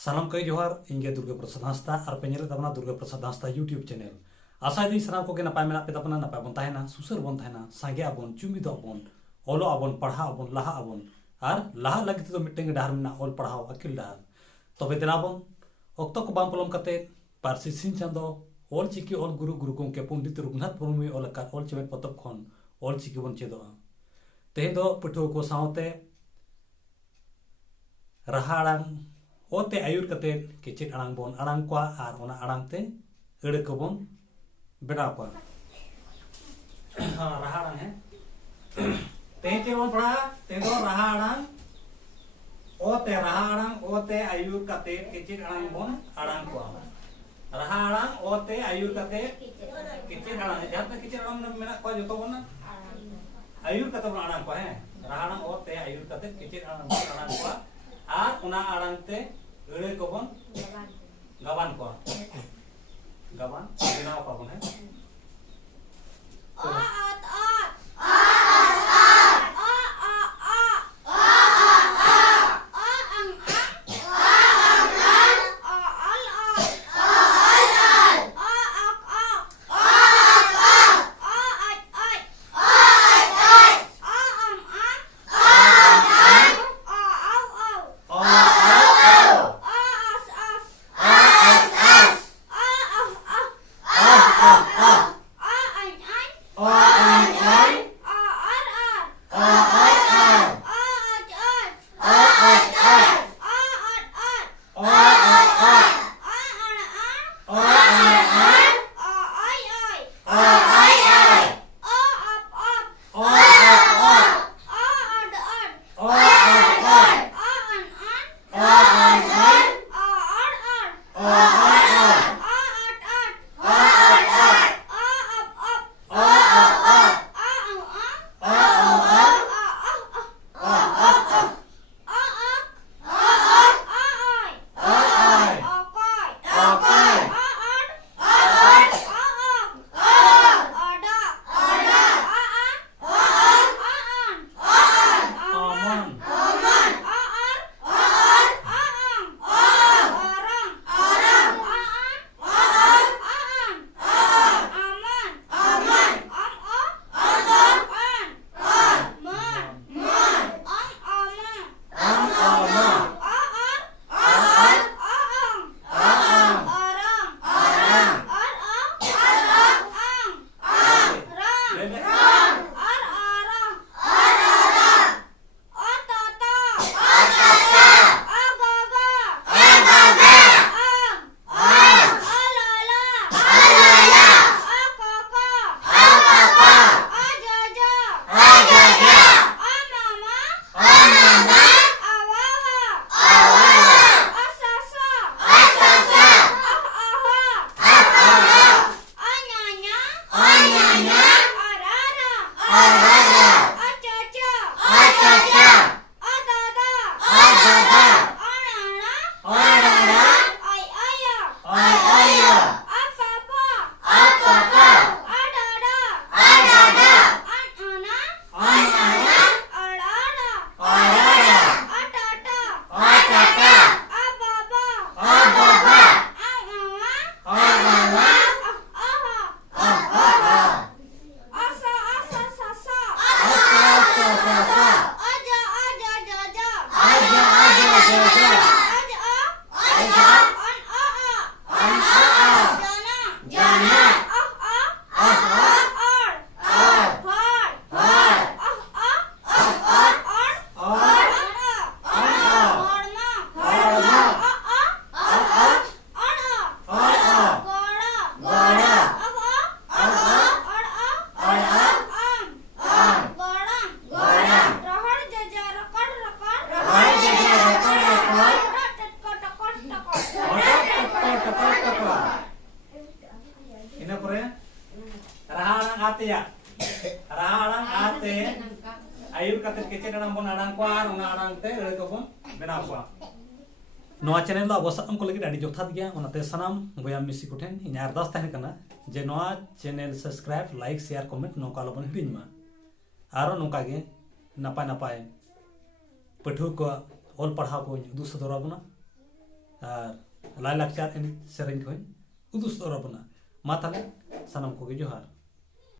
सानाम कई जोहार इंगे दुर्गा प्रसाद हांसदा और पे nail ताबना Durga Prasad Hansda YouTube channel आशा दी सानाम को के नपाय मेना पे ताबना नपाय बन ताहेना सुसर बन ताहेना सागे आबन चुमी दो आबन ओलो आबन पढ़ा आबन लाहा आबन और लाहा लगी तो मिटेंगे डाहर में ओल पढ़ाओ अकिल डाहर तबे देनाबन अक्तो को बाम पलम कते पारसी सिन चांदो ओल चिकी ओल गुरु गुरु के पंडित रघुनाथ मुर्मू ओल का ओल चेमेट पतब खन ओल चिकी बन चेदो तेहे दो पठो को सावते रहाड़ांग ओते आयुर कते किचित अड़ांग बोन अड़ांग को आर ओना अड़ांग ते अड़े को बोन बेड़ा को हां रहाड़ांग है ते चे बोन पड़ा ते दो रहाड़ांग ओते आयुर कते किचित अड़ांग बोन अड़ांग को रहाड़ांग ओते आयुर कते किचित अड़ांग जहां पे किचित अड़ांग मेना को जतो बोन आयुर कते बोन अड़ांग को है रहाड़ांग ओते आयुर कते किचित अड़ांग को आर उना आड़ांगते अड़े को बन गबान को गबान बनाव का बन है आयुर कते किचित अड़ांग बोन अड़ांग को आर उना अड़ांगते अड़े को बोन बनाव को नोआ चैनल दो अबो साम को लगी आडी जोथात गया ओनाते सनाम बया मिसी को ठेन इन अरदास तहन कना जे नोआ channel subscribe like share comment नोका लबन हिडिन मा आरो नोका गे नपाय नपाय पठु को ओल पढ़ाव को उदु सदरा बना और लाय लाक्चार एनज सेरेंज को उदुस तोरा बना मा ताले सनम को जोहार।